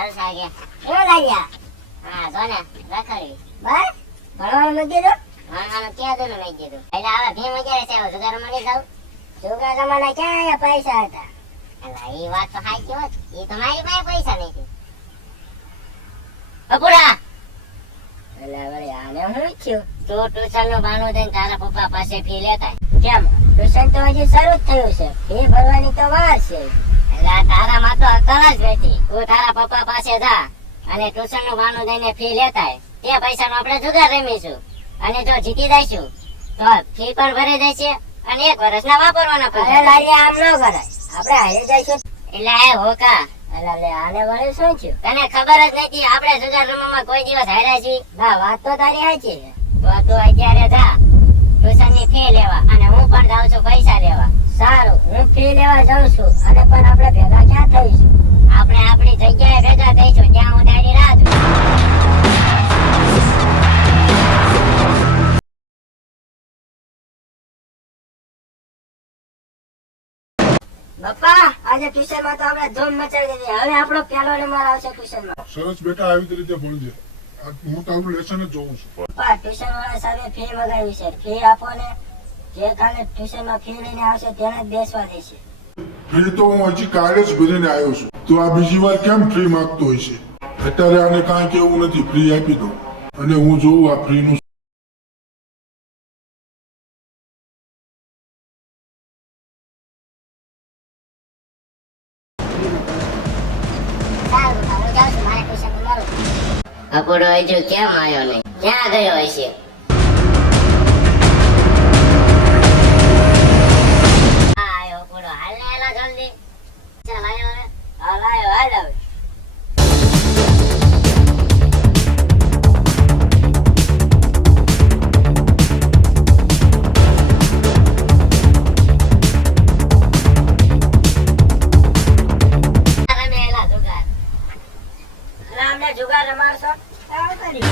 જલસા કે કેવો લાગ્યા? હા જો ને રખડવી બસ ભણવાનું નથી દીધું? ભણવાનું ક્યાં દૂર નહીં દીધું એટલે હવે ભીમ વગેરે છે જુગાર મળી જાવ છોકરા તમારા ક્યાં આયા પૈસા હતા? એટલે એ વાત તો સાચી હોત એ તો મારી પાસે પૈસા નથી બપુરા એટલે વળી આને શું થયું? તું ટ્યુશન નું બહાનું દઈને તારા પપ્પા પાસે ફી લેતા કેમ? ટ્યુશન તો હજી શરૂ જ થયું છે, ફી ભરવાની તો વાર છે. એટલે તારા માં તો અકલ જ નથી તું તારા પપ્પા પાસે જા અને ટ્યુશન નું બહાનું દઈને ફી લેતા તે પૈસા નો આપણે જુગાર રમીશું અને જો જીતી જઈશું તો ફી પણ ભરી દેશે અને 1 વર્ષના વાપરવાના અરે પૈસા લાલિયા આમ ન કરાય, આપણે હારે જઈશું. એટલે આ હોકા એટલે લે આને વળી શું થયું? તને ખબર જ નથી આપણે જુગાર રમવામાં કોઈ દિવસ હાર્યા છીએ ના વાત તો તારી સાચી છે. તો તું અત્યારે જા ટ્યુશન ની ફી લેવા અને હું પણ જાઉં છું પૈસા લેવા સારું, હું ફી લેવા જાઉં છું અને પણ આપણે ભેગા ક્યાં થઈશું? આપણે આપણી જગ્યાએ ભેગા થઈશું ત્યાં હું તારી રાહ જોઉં પપ્પા આજે ટ્યુશન માં તો આપણે ધૂમ મચાવી દીધી. હવે આપણો પહેલો નંબર આવશે ટ્યુશન માં. સરસ બેટા, આવી જ રીતે ભણજે. હું તારું લેસન જ જોઉં છું. પપ્પા ટ્યુશન વાળા સાહેબે ફી મગાવી છે, ફી આપો ને જે કાલે ટ્યુશન માં ફી લઈને આવશે તેને જ બેસવા દેશે. ફ્રી તો હું હજી કાલે જ ભરીને આવ્યો છું. તો આ બીજી વાર કેમ ફ્રી માંગતો હોય છે? અત્યારે આને કાંઈ કેવું નથી, ફ્રી આપી દઉં અને હું જોઉં આ ફ્રી નું. સારું હું જાઉં છું મારે ટ્યુશન મળું અપડો હજુ કેમ આવ્યો નહીં ક્યાં ગયો હશે આયો અપડો હાલ ને એલા જલ્દી ચાલ આયો રે હાલ આવ્યો, હાલ આવે. રમેલા જુગાર એટલે અમને જુગાર રમાડશો? આવો કરી.